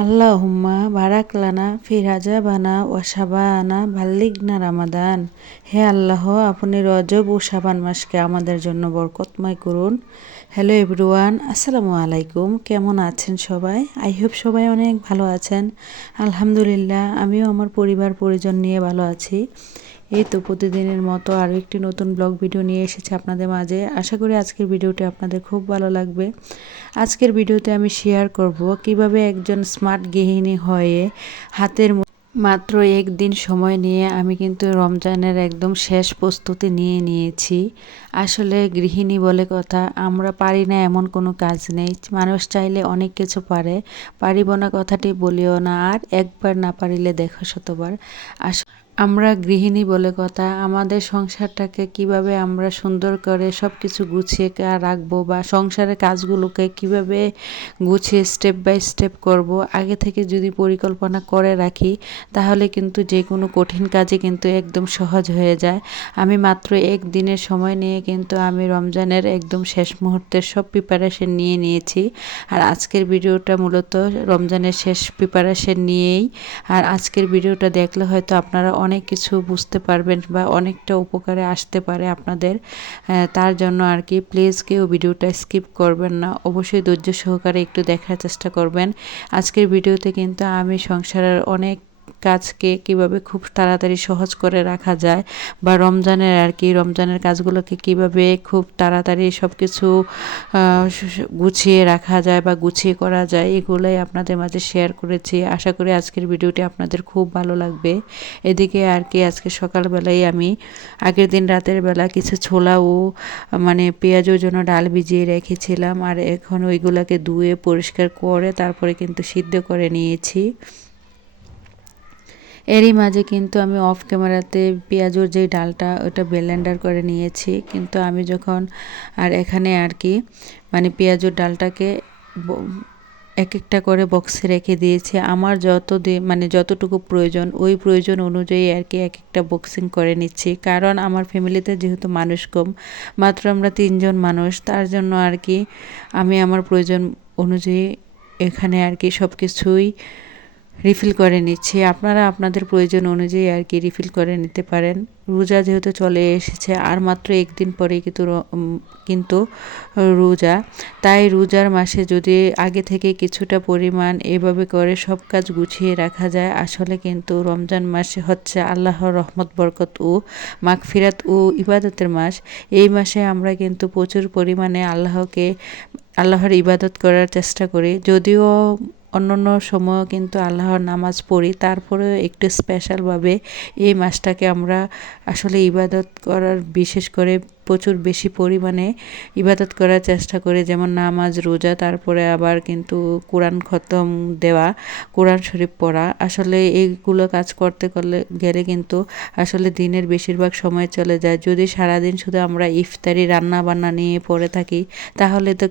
আল্লাহুম্মা বারাক লানা ফি রাজাবানা ও সাবানা বাল্লিগনা রামাদান। হে আল্লাহ, আপনি রজব ও সাবান মাসকে আমাদের জন্য বরকতময় করুন। হ্যালো এভরিওয়ান, আসসালামু আলাইকুম। কেমন আছেন সবাই? আই হোপ সবাই অনেক ভালো আছেন। আলহামদুলিল্লাহ, আমিও আমার পরিবার পরিজন নিয়ে ভালো আছি। এই তো প্রতিদিনের মতো আরও একটি নতুন ব্লগ ভিডিও নিয়ে এসেছি আপনাদের মাঝে। আশা করি আজকের ভিডিওটি আপনাদের খুব ভালো লাগবে। আজকের ভিডিওতে আমি শেয়ার করব কীভাবে একজন স্মার্ট গৃহিণী হয়ে হাতের মাত্র একদিন সময় নিয়ে আমি কিন্তু রমজানের একদম শেষ প্রস্তুতি নিয়ে নিয়েছি। আসলে গৃহিণী বলে কথা, আমরা পারি না এমন কোনো কাজ নেই। মানুষ চাইলে অনেক কিছু পারে, পারিব না কথাটি বলিও না, আর একবার না পারিলে দেখো শতবার। আস আমরা গৃহিণী বলে কথা, আমাদের সংসারটাকে কীভাবে আমরা সুন্দর করে সব কিছু গুছিয়ে রাখব বা সংসারের কাজগুলোকে কীভাবে গুছিয়ে স্টেপ বাই স্টেপ করব, আগে থেকে যদি পরিকল্পনা করে রাখি, তাহলে কিন্তু যে কোনো কঠিন কাজে কিন্তু একদম সহজ হয়ে যায়। আমি মাত্র এক দিনের সময় নিয়ে কিন্তু আমি রমজানের একদম শেষ মুহূর্তের সব প্রিপারেশন নিয়ে নিয়েছি। আর আজকের ভিডিওটা মূলত রমজানের শেষ প্রিপারেশন নিয়েই। আর আজকের ভিডিওটা দেখলে হয়তো আপনারা অনেক কিছু বুঝতে পারবেন বা অনেকটা উপকারে আসতে পারে আপনাদের। তার জন্য আর কি প্লিজ কেউ ভিডিওটা স্কিপ করবেন না। অবশ্যই ধৈর্য সহকারে একটু দেখার চেষ্টা করবেন। আজকের ভিডিওতে কিন্তু আমি সংসারের অনেক কাজকে কীভাবে খুব তাড়াতাড়ি সহজ করে রাখা যায় বা রমজানের আর কি, রমজানের কাজগুলোকে কীভাবে খুব তাড়াতাড়ি সব কিছু গুছিয়ে রাখা যায় বা গুছিয়ে করা যায়, এগুলোই আপনাদের মাঝে শেয়ার করেছি। আশা করি আজকের ভিডিওটি আপনাদের খুব ভালো লাগবে। এদিকে আর কি, আজকে সকালবেলায় আমি আগের দিন রাতের বেলা কিছু ছোলা ও মানে পেঁয়াজের জন্য ডাল ভিজিয়ে রেখেছিলাম আর এখন ওইগুলোকে ধুয়ে পরিষ্কার করে তারপরে কিন্তু সিদ্ধ করে নিয়েছি। এরই মাঝে কিন্তু আমি অফ ক্যামেরাতে পেঁয়াজুর যেই ডালটা, ওটা ব্লেন্ডার করে নিয়েছি। কিন্তু আমি যখন, আর এখানে আর কি মানে পেঁয়াজুর ডালটাকে এক একটা করে বক্সে রেখে দিয়েছি। আমার যত মানে যতটুকু প্রয়োজন, ওই প্রয়োজন অনুযায়ী আর কি এক একটা বক্সিং করে নিচ্ছি। কারণ আমার ফ্যামিলিতে যেহেতু মানুষ কম, মাত্র আমরা তিনজন মানুষ, তার জন্য আর কি আমি আমার প্রয়োজন অনুযায়ী এখানে আর কি সব কিছুই রিফিল করে নিচ্ছি। আপনারা আপনাদের প্রয়োজন অনুযায়ী আর কি রিফিল করে নিতে পারেন। রোজা যেহেতু চলে এসেছে, আর মাত্র একদিন পরে কিন্তু কিন্তু রোজা। তাই রোজার মাসে যদি আগে থেকে কিছুটা পরিমাণ এভাবে করে সব কাজ গুছিয়ে রাখা যায়, আসলে কিন্তু রমজান মাসে হচ্ছে আল্লাহর রহমত, বরকত ও মাগফিরাত ও ইবাদতের মাস। এই মাসে আমরা কিন্তু প্রচুর পরিমাণে আল্লাহকে, আল্লাহর ইবাদত করার চেষ্টা করি। যদিও অন্যান্য সময়ও কিন্তু আল্লাহর নামাজ পড়ি। তারপরেও একটু স্পেশালভাবে এই মাসটাকে আমরা আসলে ইবাদত করার, বিশেষ করে প্রচুর বেশি পরিমাণে ইবাদত করার চেষ্টা করি। যেমন নামাজ, রোজা, তারপরে আবার কিন্তু কোরআন খতম দেওয়া, কোরআন শরীফ পড়া। আসলে এইগুলো কাজ করতে করলে, গেলে কিন্তু আসলে দিনের বেশিরভাগ সময় চলে যায়। যদি সারাদিন শুধু আমরা ইফতারি রান্না বান্না নিয়ে পড়ে থাকি, তাহলে তো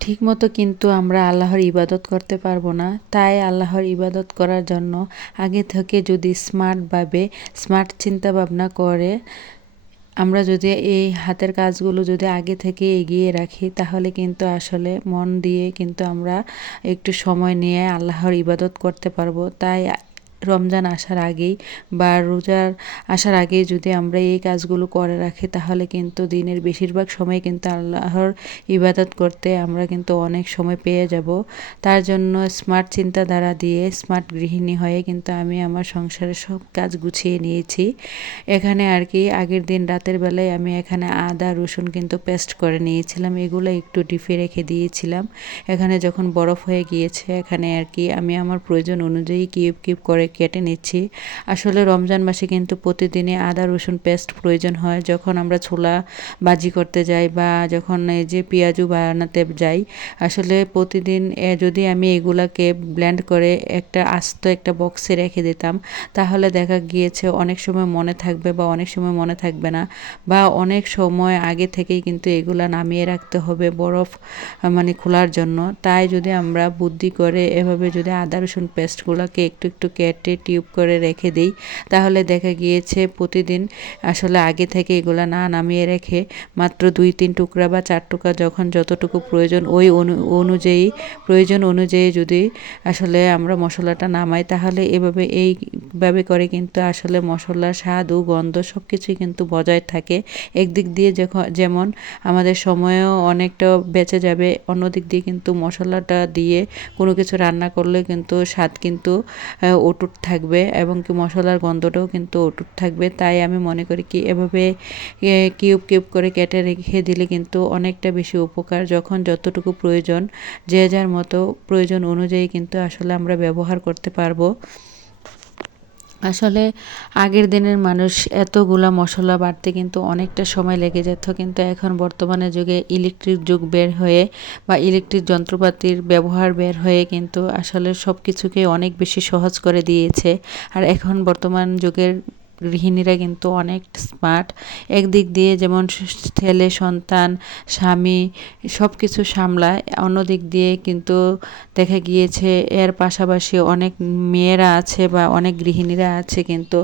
ঠিকমতো কিন্তু আমরা আল্লাহর ইবাদত করতে পারব না। তাই আল্লাহর ইবাদত করার জন্য আগে থেকে যদি স্মার্টভাবে স্মার্ট চিন্তা ভাবনা করে, আমরা যদি এই হাতের কাজগুলো যদি আগে থেকে এগিয়ে রাখি, তাহলে কিন্তু আসলে মন দিয়ে কিন্তু আমরা একটু সময় নিয়ে আল্লাহর ইবাদত করতে পারব। তাই রমজান আসার আগেই বা রোজার আসার আগেই যদি আমরা এই কাজগুলো করে রাখি, তাহলে কিন্তু দিনের বেশিরভাগ সময় কিন্তু আল্লাহর ইবাদত করতে আমরা কিন্তু অনেক সময় পেয়ে যাব। তার জন্য স্মার্ট চিন্তাধারা দিয়ে স্মার্ট গৃহিণী হয়ে কিন্তু আমি আমার সংসারের সব কাজ গুছিয়ে নিয়েছি। এখানে আর কি আগের দিন রাতের বেলায় আমি এখানে আদা, রসুন কিন্তু পেস্ট করে নিয়েছিলাম। এগুলো একটু ডিপে রেখে দিয়েছিলাম। এখানে যখন বরফ হয়ে গিয়েছে, এখানে আর কি আমি আমার প্রয়োজন অনুযায়ী কিউব কিউব করে কেটে নিচ্ছি। আসলে রমজান মাসে কিন্তু প্রতিদিনে আদা, রসুন পেস্ট প্রয়োজন হয়। যখন আমরা ছোলা বাজি করতে যাই বা যখন এই যে পেঁয়াজু বানাতে যাই, আসলে প্রতিদিন যদি আমি এগুলাকে ব্ল্যান্ড করে একটা আস্ত একটা বক্সে রেখে দিতাম, তাহলে দেখা গিয়েছে অনেক সময় মনে থাকবে বা অনেক সময় মনে থাকবে না বা অনেক সময় আগে থেকেই কিন্তু এগুলা নামিয়ে রাখতে হবে বরফ মানে খোলার জন্য। তাই যদি আমরা বুদ্ধি করে এভাবে যদি আদা, রসুন পেস্টগুলোকে একটু একটু কেটে চারটে টিউব করে রেখে দিই। তাহলে দেখা গিয়েছে প্রতিদিন আসলে আগে থেকে এগুলা না নামিয়ে রেখে মাত্র দুই তিন টুকরা বা চার টুকরা যখন যতটুকু প্রয়োজন ওই অনু- অনুযায়ী প্রয়োজন অনুযায়ী যদি আসলে আমরা মশলাটা নামাই তাহলে এভাবে এইভাবে করে কিন্তু আসলে মশলার স্বাদ ও গন্ধ সব কিছুই কিন্তু বজায় থাকে। একদিক দিয়ে যখন যেমন আমাদের সময়ও অনেকটা বেঁচে যাবে অন্যদিক দিয়ে কিন্তু মশলাটা দিয়ে কোনো কিছু রান্না করলে কিন্তু স্বাদ কিন্তু আহ, অটুট থাকবে এবং কি মশলার গন্ধটাও কিন্তু অটুট থাকবে। তাই আমি মনে করি কি, এভাবে কিউব কিউব করে কেটে রেখে দিলে কিন্তু অনেকটা বেশি উপকার যখন যতটুকু প্রয়োজন, যে যার মতো প্রয়োজন অনুযায়ী কিন্তু আসলে আমরা ব্যবহার করতে পারব। আসলে আগের দিনের মানুষ এতগুলা মশলা বাড়তে কিন্তু অনেকটা সময় লেগে যেত, কিন্তু এখন বর্তমানে যুগে ইলেকট্রিক যুগ বের হয়ে বা ইলেকট্রিক যন্ত্রপাতির ব্যবহার বের হয়ে কিন্তু আসলে সব কিছুকে অনেক বেশি সহজ করে দিয়েছে। আর এখন বর্তমান যুগের গৃহিণীরা কিন্তু অনেক স্মার্ট একদিক দিয়ে যেমন ছেলে, সন্তান, স্বামী সব কিছু সামলায়, অন্যদিক দিয়ে কিন্তু দেখা গিয়েছে এর পাশাপাশি অনেক মেয়েরা আছে বা অনেক গৃহিণীরা আছে কিন্তু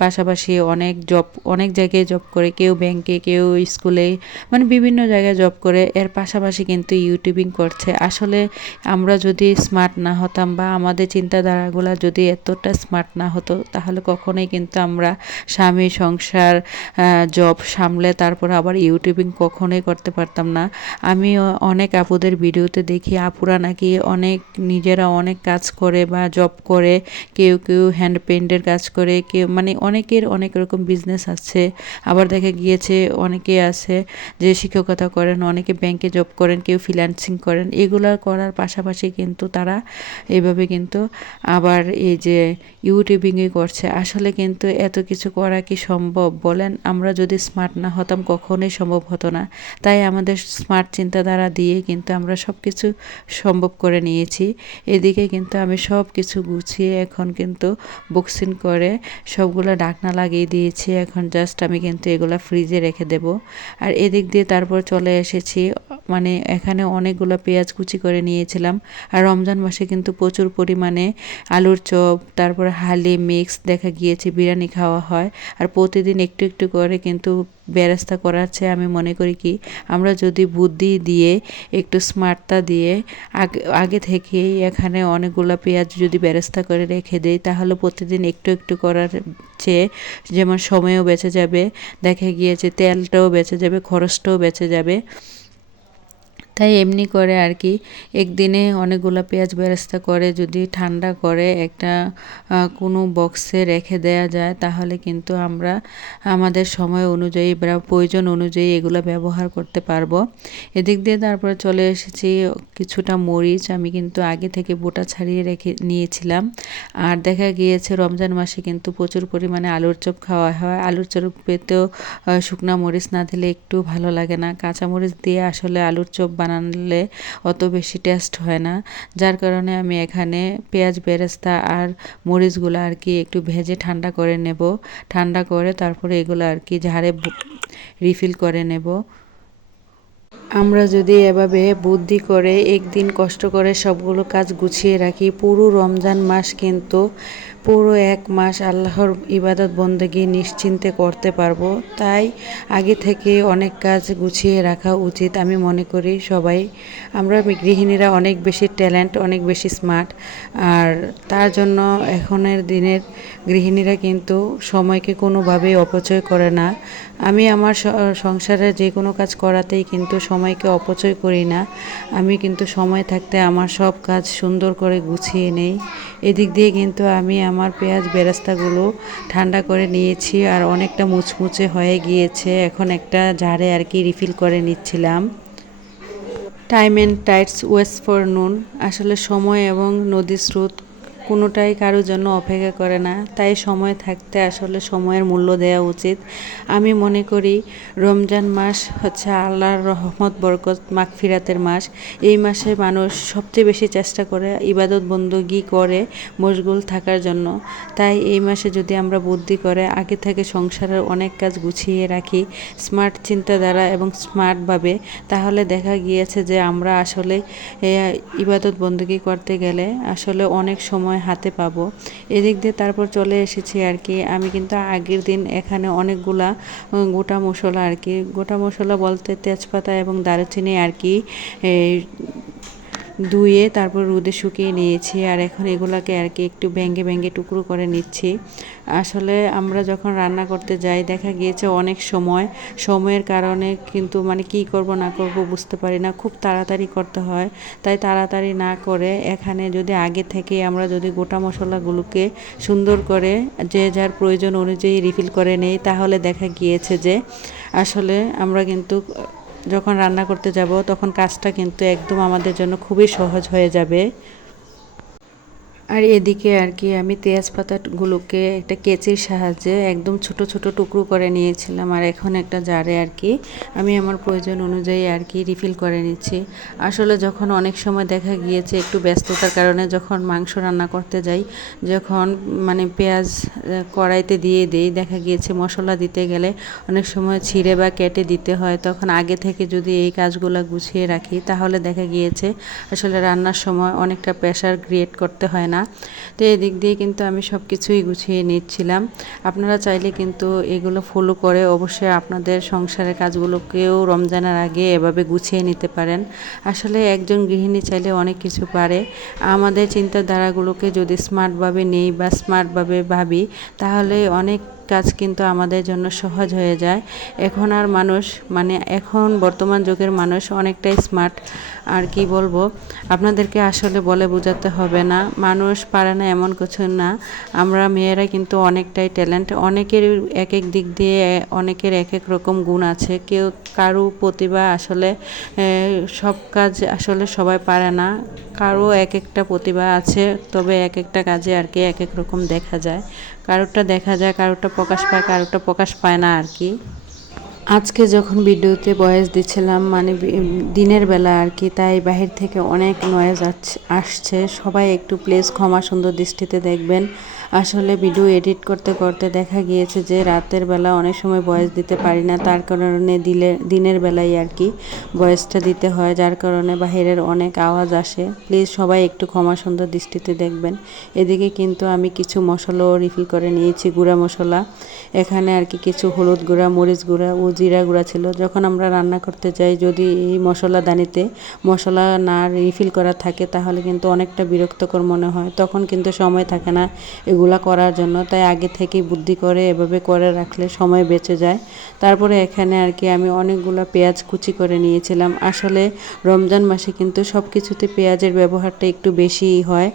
পাশাপাশি অনেক জব অনেক জায়গায় জব করে, কেউ ব্যাংকে কেউ স্কুলে মানে বিভিন্ন জায়গায় জব করে, এর পাশাপাশি কিন্তু ইউটিউবিং করছে। আসলে আমরা যদি স্মার্ট না হতাম বা আমাদের চিন্তাধারাগুলো যদি এতটা স্মার্ট না হতো, তাহলে কখনোই কিন্তু আমরা স্বামী, সংসার জব সামলে তারপর আবার ইউটিউবিং কখনোই করতে পারতাম না। আমি অনেক আপুদের ভিডিওতে দেখি আপুরা নাকি অনেক নিজেরা অনেক কাজ করে বা জব করে, কেউ কেউ হ্যান্ড পেইন্টের কাজ করে, কেউ মানে অনেকের অনেক রকম বিজনেস আছে। আবার দেখা গিয়েছে অনেকে আছে যে শিক্ষকতা করেন, অনেকে ব্যাংকে জব করেন, কেউ ফ্রিল্যান্সিং করেন। এগুলো করার পাশাপাশি কিন্তু তারা এভাবে কিন্তু আবার এই যে ইউটিউবিংই করছে। আসলে কিন্তু এত কিছু করা কি সম্ভব? বলেন, আমরা যদি স্মার্ট না হতাম কখনোই সম্ভব হতো না। তাই আমাদের স্মার্ট চিন্তাধারা দিয়ে কিন্তু আমরা সব কিছু সম্ভব করে নিয়েছি। এদিকে কিন্তু আমি সব কিছু গুছিয়ে এখন কিন্তু বক্সিং করে সবগুলো ডাকনা লাগিয়ে দিয়েছি। এখন জাস্ট আমি কিন্তু এগুলা ফ্রিজে রেখে দেব। আর এদিক দিয়ে তারপর চলে এসেছি। মানে এখানে অনেকগুলো পেঁয়াজ কুচি করে নিয়েছিলাম। আর রমজান মাসে কিন্তু প্রচুর পরিমাণে আলুর চপ, তারপর হালি মিক্স দেখা গিয়েছে, বিরিয়ানি খাওয়া হয়। আর প্রতিদিন একটু একটু করে কিন্তু বেরেস্তা করার চেয়ে আমি মনে করি কি, আমরা যদি বুদ্ধি দিয়ে, একটু স্মার্টতা দিয়ে, আগে আগে থেকেই এখানে অনেকগুলো পেঁয়াজ যদি বেরেস্তা করে রেখে দেই, তাহলে প্রতিদিন একটু একটু করার চেয়ে যেমন সময়ও বেঁচে যাবে, দেখা গিয়েছে তেলটাও বেঁচে যাবে, খরচটাও বেঁচে যাবে। তাই এমনি করে আর কি একদিনে অনেকগুলো পেঁয়াজ বেরেস্তা করে যদি ঠান্ডা করে একটা কোনো বক্সে রেখে দেয়া যায়, তাহলে কিন্তু আমরা আমাদের সময় অনুযায়ী বা প্রয়োজন অনুযায়ী এগুলো ব্যবহার করতে পারব। এদিক দিয়ে তারপরে চলে এসেছি, কিছুটা মরিচ আমি কিন্তু আগে থেকে বোটা ছাড়িয়ে রেখে নিয়েছিলাম। আর দেখা গিয়েছে রমজান মাসে কিন্তু প্রচুর পরিমাণে আলুর চপ খাওয়া হয়। আলুর চপ পেতেও শুকনা মরিচ না দিলে একটু ভালো লাগে না। কাঁচা মরিচ দিয়ে আসলে আলুর চপ বানালে অত বেশি টেস্ট হয় না। যার কারণে আমি এখানে পেঁয়াজ, বেরেস্তা আর মরিচগুলো আর কি একটু ভেজে ঠান্ডা করে নেব। ঠান্ডা করে তারপরে এগুলো আর কি ঝাড়ে রিফিল করে নেব। আমরা যদি এভাবে বুদ্ধি করে একদিন কষ্ট করে সবগুলো কাজ গুছিয়ে রাখি, পুরো রমজান মাস কিন্তু পুরো এক মাস আল্লাহর ইবাদত বন্দেগি নিশ্চিন্তে করতে পারব। তাই আগে থেকে অনেক কাজ গুছিয়ে রাখা উচিত আমি মনে করি সবাই। আমরা গৃহিণীরা অনেক বেশি ট্যালেন্ট, অনেক বেশি স্মার্ট। আর তার জন্য এখনের দিনের গৃহিণীরা কিন্তু সময়কে কোনোভাবেই অপচয় করে না। আমি আমার সংসারে যে কোনো কাজ করাতেই কিন্তু সময়কে অপচয় করি না। আমি কিন্তু সময় থাকতে আমার সব কাজ সুন্দর করে গুছিয়ে নেই। এদিক দিয়ে কিন্তু আমি আমার পেঁয়াজ বেরাস্তাগুলো ঠান্ডা করে নিয়েছি আর অনেকটা মুচমুচে হয়ে গিয়েছে। এখন একটা ঝাড়ে আর কি রিফিল করে নিচ্ছিলাম। টাইম অ্যান্ড টাইটস ওয়েস্ট ফর নুন আসলে সময় এবং নদীর স্রোত কোনোটাই কারোর জন্য অপেক্ষা করে না। তাই সময় থাকতে আসলে সময়ের মূল্য দেওয়া উচিত। আমি মনে করি, রমজান মাস হচ্ছে আল্লাহর রহমত, বরকত, মাগফিরাতের মাস। এই মাসে মানুষ সবচেয়ে বেশি চেষ্টা করে ইবাদত বন্দগি করে মশগুল থাকার জন্য। তাই এই মাসে যদি আমরা বুদ্ধি করে আগে থেকে সংসারের অনেক কাজ গুছিয়ে রাখি, স্মার্ট চিন্তাধারা এবং স্মার্টভাবে তাহলে দেখা গিয়েছে যে আমরা আসলে ইবাদত বন্দী করতে গেলে আসলে অনেক সময় সময় হাতে পাবো। এদিক দিয়ে তারপর চলে এসেছি আর কি। আমি কিন্তু আগের দিন এখানে অনেকগুলা গোটা মশলা আর কি। গোটা মশলা বলতে তেজপাতা এবং দারুচিনি আর কি। ধুয়ে তারপর রোদে শুকিয়ে নিয়েছি আর এখন এগুলাকে আর কি একটু ভেঙে ভেঙে টুকরো করে নিচ্ছি। আসলে আমরা যখন রান্না করতে যাই, দেখা গিয়েছে অনেক সময়, সময়ের কারণে কিন্তু মানে কি করব না করব বুঝতে পারি না, খুব তাড়াতাড়ি করতে হয়। তাই তাড়াতাড়ি না করে এখানে যদি আগে থেকে আমরা যদি গোটা মশলাগুলোকে সুন্দর করে যে যার প্রয়োজন অনুযায়ী রিফিল করে নেই, তাহলে দেখা গিয়েছে যে আসলে আমরা কিন্তু যখন রান্না করতে যাব তখন কাজটা কিন্তু একদম আমাদের জন্য খুবই সহজ হয়ে যাবে। আর এদিকে আর কি আমি তেজপাতাগুলোকে একটা কেচির সাহায্যে একদম ছোট ছোট টুকরো করে নিয়েছিলাম, আর এখন একটা জারে আর কি আমি আমার প্রয়োজন অনুযায়ী আর কি রিফিল করে নিচ্ছি। আসলে যখন অনেক সময় দেখা গিয়েছে একটু ব্যস্ততার কারণে যখন মাংস রান্না করতে যাই, যখন মানে পেঁয়াজ কড়াইতে দিয়ে দিই, দেখা গিয়েছে মশলা দিতে গেলে অনেক সময় ছিঁড়ে বা কেটে দিতে হয়। তখন আগে থেকে যদি এই কাজগুলো গুছিয়ে রাখি, তাহলে দেখা গিয়েছে আসলে রান্নার সময় অনেকটা প্রেশার ক্রিয়েট করতে হয় না। তো এদিক দিয়ে কিন্তু আমি সব কিছুই গুছিয়ে নিচ্ছিলাম। আপনারা চাইলে কিন্তু এগুলো ফলো করে অবশ্যই আপনাদের সংসারের কাজগুলোকেও রমজানের আগে এভাবে গুছিয়ে নিতে পারেন। আসলে একজন গৃহিণী চাইলে অনেক কিছু পারে। আমাদের চিন্তাধারাগুলোকে যদি স্মার্টভাবে নেই বা স্মার্টভাবে ভাবি, তাহলে অনেক কাজ কিন্তু আমাদের জন্য সহজ হয়ে যায়। এখন আর মানুষ মানে এখন বর্তমান যুগের মানুষ অনেকটাই স্মার্ট আর কি বলব? আপনাদেরকে আসলে বলে বোঝাতে হবে না, মানুষ পারে না এমন কিছু না। আমরা মেয়েরা কিন্তু অনেকটাই ট্যালেন্ট অনেকের এক এক দিক দিয়ে অনেকের এক এক রকম গুণ আছে। কেউ কারও প্রতিভা আসলে সব কাজ আসলে সবাই পারে না। কারও এক একটা প্রতিভা আছে, তবে এক একটা কাজে আর কি এক এক রকম দেখা যায়। কারোরটা দেখা যায়, কারোরটা প্রকাশ পায় কারোটা প্রকাশ পায় না আর কি। আজকে যখন ভিডিওতে বয়েস দিচ্ছিলাম মানে দিনের বেলা আর কি, তাই বাহির থেকে অনেক নয়েজ আসছে। সবাই একটু প্লেস ক্ষমা সুন্দর দৃষ্টিতে দেখবেন। আসলে ভিডিও এডিট করতে করতে দেখা গিয়েছে যে রাতের বেলা অনেক সময় বয়েস দিতে পারি না, তার কারণে দিলে, দিনের বেলায় আর কি বয়েসটা দিতে হয়, যার কারণে বাহিরের অনেক আওয়াজ আসে। প্লিজ সবাই একটু ক্ষমা সুন্দর দৃষ্টিতে দেখবেন। এদিকে কিন্তু আমি কিছু মশলাও রিফিল করে নিয়েছি, গুঁড়া মশলা। এখানে আর কি কিছু হলুদ গুঁড়া, মরিচ গুঁড়া ও জিরা গুঁড়া ছিল। যখন আমরা রান্না করতে যাই, যদি এই মশলাদানিতে মশলা না রিফিল করা থাকে, তাহলে কিন্তু অনেকটা বিরক্তকর মনে হয়। তখন কিন্তু সময় থাকে না এগুলা করার জন্য। তাই আগে থেকেই বুদ্ধি করে এভাবে করে রাখলে সময় বেঁচে যায়। তারপরে এখানে আর কি আমি অনেকগুলো পেঁয়াজ কুচি করে নিয়েছিলাম। আসলে রমজান মাসে কিন্তু সব কিছুতে পেঁয়াজের ব্যবহারটা একটু বেশিই হয়।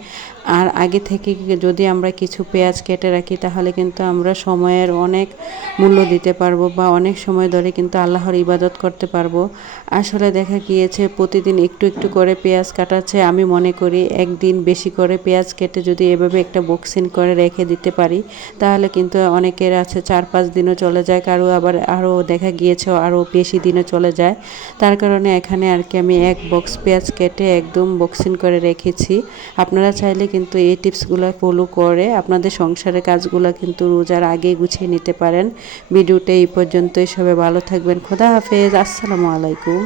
আর আগে থেকে যদি আমরা কিছু পেঁয়াজ কেটে রাখি, তাহলে কিন্তু আমরা সময়ের অনেক মূল্য দিতে পারব বা অনেক সময় ধরে কিন্তু আল্লাহর ইবাদত করতে পারব। আসলে দেখা গিয়েছে, প্রতিদিন একটু একটু করে পেঁয়াজ কাটাচ্ছে। আমি মনে করি একদিন বেশি করে পেঁয়াজ কেটে যদি এভাবে একটা বক্সিং করে রেখে দিতে পারি, তাহলে কিন্তু অনেকের আছে চার পাঁচ দিনও চলে যায়, কারও আবার আরও দেখা গিয়েছে আরও বেশি দিনও চলে যায়। তার কারণে এখানে আর কি আমি এক বক্স পেঁয়াজ কেটে একদম বক্সিং করে রেখেছি। আপনারা চাইলে কিন্তু এই টিপসগুলো ফলো করে আপনাদের সংসারের কাজগুলো কিন্তু রোজার আগে গুছিয়ে নিতে পারেন। ভিডিওটা এই পর্যন্তই। সবাই ভালো থাকবেন। খোদা হাফেজ। আসসালামু আলাইকুম।